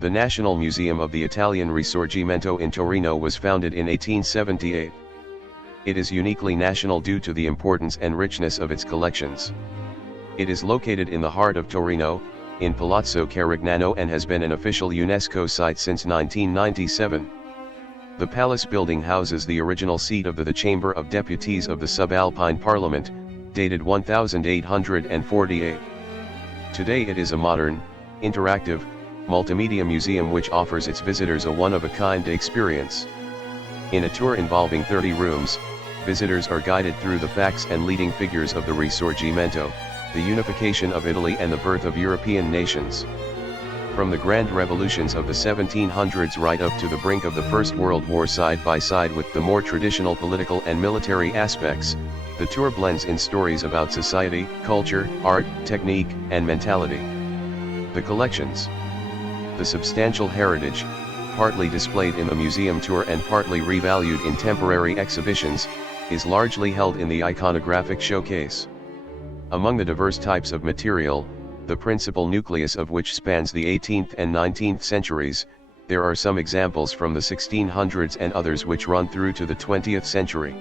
The National Museum of the Italian Risorgimento in Torino was founded in 1878. It is uniquely national due to the importance and richness of its collections. It is located in the heart of Torino, in Palazzo Carignano, and has been an official UNESCO site since 1997. The palace building houses the original seat of the Chamber of Deputies of the Subalpine Parliament, dated 1848. Today it is a modern, interactive, multimedia museum which offers its visitors a one-of-a-kind experience. In a tour involving 30 rooms, visitors are guided through the facts and leading figures of the Risorgimento, the unification of Italy and the birth of European nations. From the grand revolutions of the 1700s right up to the brink of the First World War, side by side with the more traditional political and military aspects, the tour blends in stories about society, culture, art, technique, and mentality. The collections. The substantial heritage, partly displayed in the museum tour and partly revalued in temporary exhibitions, is largely held in the iconographic showcase. Among the diverse types of material, the principal nucleus of which spans the 18th and 19th centuries, there are some examples from the 1600s and others which run through to the 20th century.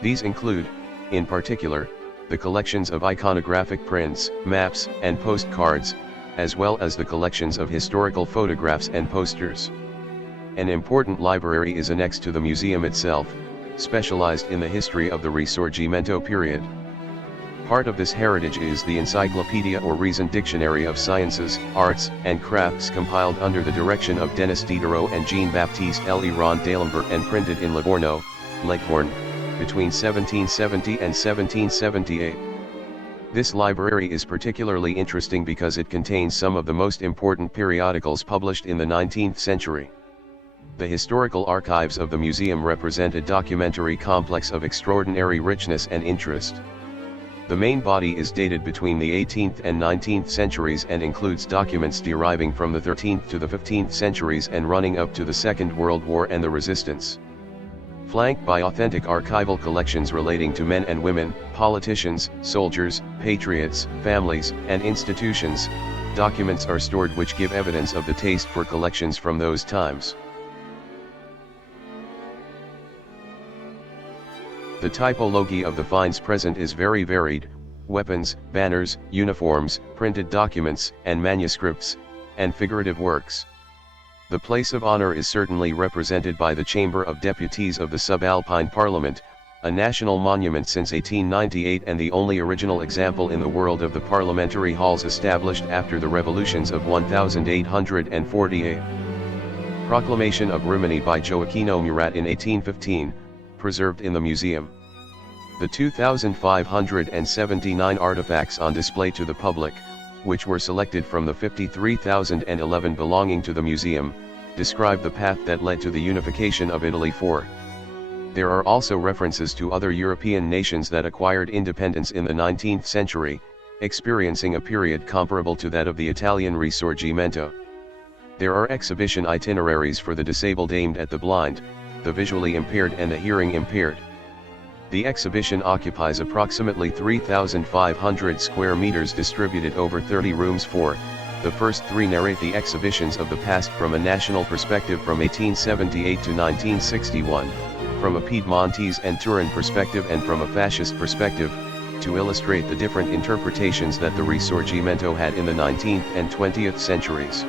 These include, in particular, the collections of iconographic prints, maps, and postcards, as well as the collections of historical photographs and posters. An important library is annexed to the museum itself, specialized in the history of the Risorgimento period. Part of this heritage is the Encyclopedia or Reason Dictionary of Sciences, Arts, and Crafts, compiled under the direction of Denis Diderot and Jean-Baptiste Léon d'Alembert and printed in Livorno, Leghorn, between 1770 and 1778. This library is particularly interesting because it contains some of the most important periodicals published in the 19th century. The historical archives of the museum represent a documentary complex of extraordinary richness and interest. The main body is dated between the 18th and 19th centuries and includes documents deriving from the 13th to the 15th centuries and running up to the Second World War and the Resistance. Flanked by authentic archival collections relating to men and women, politicians, soldiers, patriots, families, and institutions, documents are stored which give evidence of the taste for collections from those times. The typology of the finds present is very varied: weapons, banners, uniforms, printed documents, and manuscripts, and figurative works. The place of honor is certainly represented by the Chamber of Deputies of the Subalpine Parliament, a national monument since 1898 and the only original example in the world of the parliamentary halls established after the revolutions of 1848. Proclamation of Rimini by Gioacchino Murat in 1815, preserved in the museum. The 2,579 artifacts on display to the public, which were selected from the 53,011 belonging to the museum, describe the path that led to the unification of Italy. There are also references to other European nations that acquired independence in the 19th century, experiencing a period comparable to that of the Italian Risorgimento. There are exhibition itineraries for the disabled aimed at the blind, the visually impaired and the hearing impaired. The exhibition occupies approximately 3,500 square meters distributed over 30 rooms. The first three narrate the exhibitions of the past from a national perspective from 1878 to 1961, from a Piedmontese and Turin perspective and from a fascist perspective, to illustrate the different interpretations that the Risorgimento had in the 19th and 20th centuries.